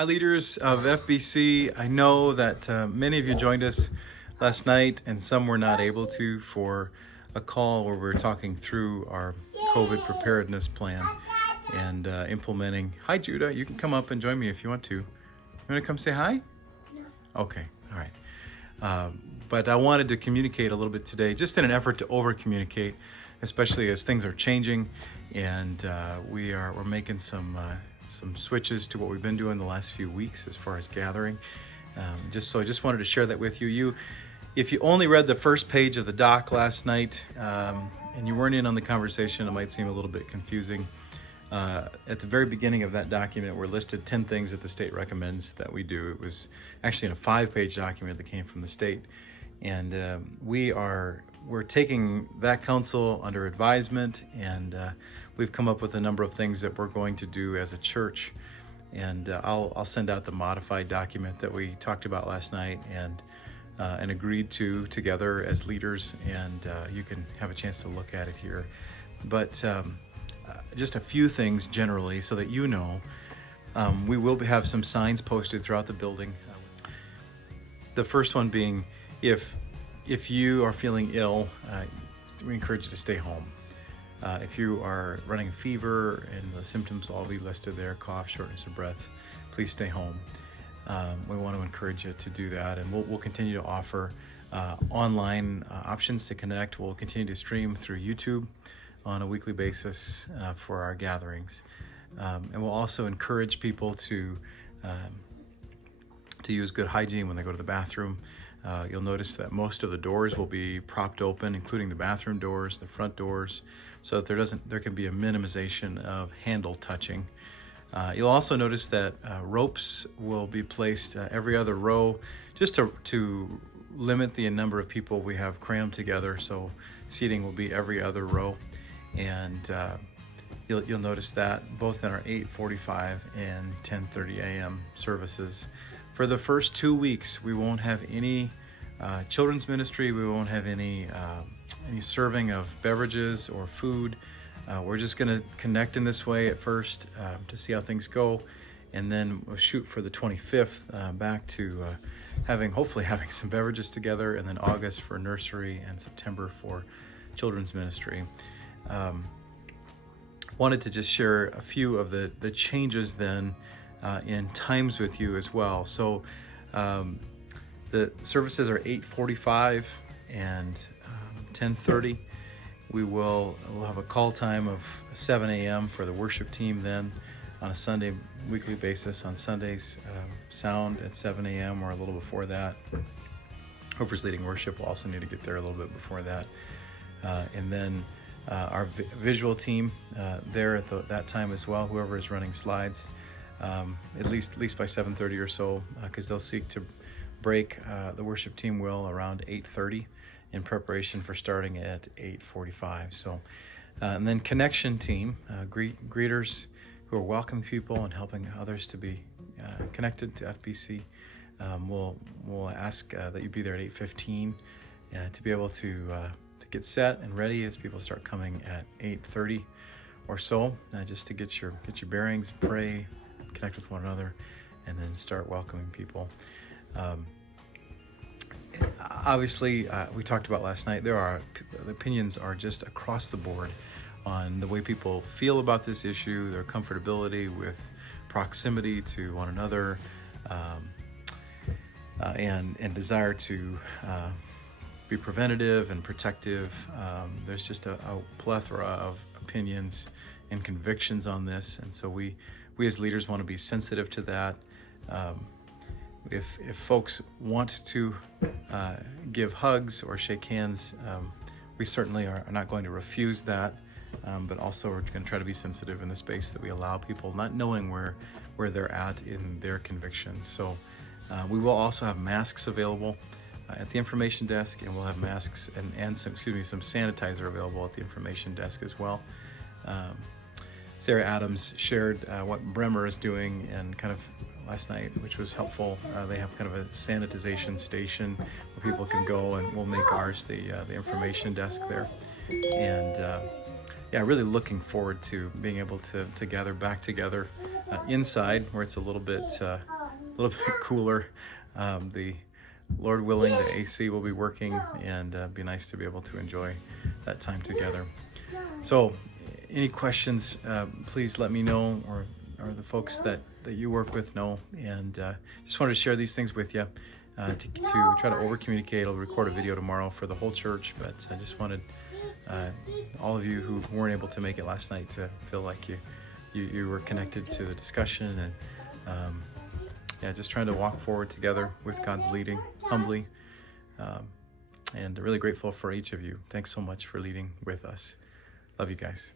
Hi, leaders of FBC. I know that many of you joined us last night, and some were not able to for a call where we were talking through our COVID preparedness plan and implementing. Hi, Judah. You can come up and join me if you want to. You want to come say hi? No. Okay. All right. But I wanted to communicate a little bit today, just in an effort to over-communicate, especially as things are changing, and we're making some switches to what we've been doing the last few weeks as far as gathering. I just wanted to share that with you. If you only read the first page of the doc last night and you weren't in on the conversation, it might seem a little bit confusing. At the very beginning of that document were listed 10 things that the state recommends that we do. It was actually in a 5-page document that came from the state. And we're taking that counsel under advisement, and we've come up with a number of things that we're going to do as a church. And I'll send out the modified document that we talked about last night and agreed to together as leaders, and you can have a chance to look at it here. But just a few things generally so that you know. We will have some signs posted throughout the building. The first one being, if you are feeling ill, we encourage you to stay home. If you are running a fever, and the symptoms will all be listed there, cough, shortness of breath, please stay home. We want to encourage you to do that, and we'll continue to offer online options to connect. We'll continue to stream through YouTube on a weekly basis for our gatherings. And we'll also encourage people to use good hygiene when they go to the bathroom. You'll notice that most of the doors will be propped open, including the bathroom doors, the front doors, so that there can be a minimization of handle touching. You'll also notice that ropes will be placed every other row, just to limit the number of people we have crammed together. So seating will be every other row, and you'll notice that both in our 8:45 and 10:30 a.m. services. For the first 2 weeks, we won't have any children's ministry. We won't have any serving of beverages or food. We're just going to connect in this way at first to see how things go, and then we'll shoot for the 25th back to hopefully having some beverages together, and then August for nursery and September for children's ministry. Wanted to just share a few of the changes then in times with you as well. So the services are 8:45 and 10:30. We'll have a call time of 7 a.m. for the worship team then on a Sunday weekly basis. On Sundays, sound at 7 a.m. or a little before that. Whoever's leading worship will also need to get there a little bit before that. And then our visual team there at that time as well, whoever is running slides, at least by 7:30 or so, because they'll seek to break, the worship team will, around 8:30 in preparation for starting at 8:45. So, and then connection team, greeters who are welcoming people and helping others to be connected to FBC. We'll ask that you be there at 8:15 to be able to get set and ready as people start coming at 8:30 or so, just to get your bearings, pray, connect with one another, and then start welcoming people. Obviously, we talked about last night, the opinions are just across the board on the way people feel about this issue, their comfortability with proximity to one another, and desire to be preventative and protective. There's just a plethora of opinions and convictions on this, and so we as leaders want to be sensitive to that. If folks want to give hugs or shake hands, we certainly are not going to refuse that, but also we're going to try to be sensitive in the space that we allow people, not knowing where they're at in their convictions. So we will also have masks available at the information desk, and we'll have masks and some sanitizer available at the information desk as well. Sarah Adams shared what Bremer is doing and kind of last night, which was helpful. They have kind of a sanitization station where people can go, and we'll make ours the information desk there. And really looking forward to being able to gather back together inside where it's a little bit cooler. The Lord willing, the AC will be working, and be nice to be able to enjoy that time together. So, any questions, please let me know, or the folks that you work with know. And just wanted to share these things with you to try to over communicate. I'll record a video tomorrow for the whole church, but I just wanted all of you who weren't able to make it last night to feel like you were connected to the discussion, and just trying to walk forward together with God's leading, humbly, and really grateful for each of you. Thanks so much for leading with us. Love you guys.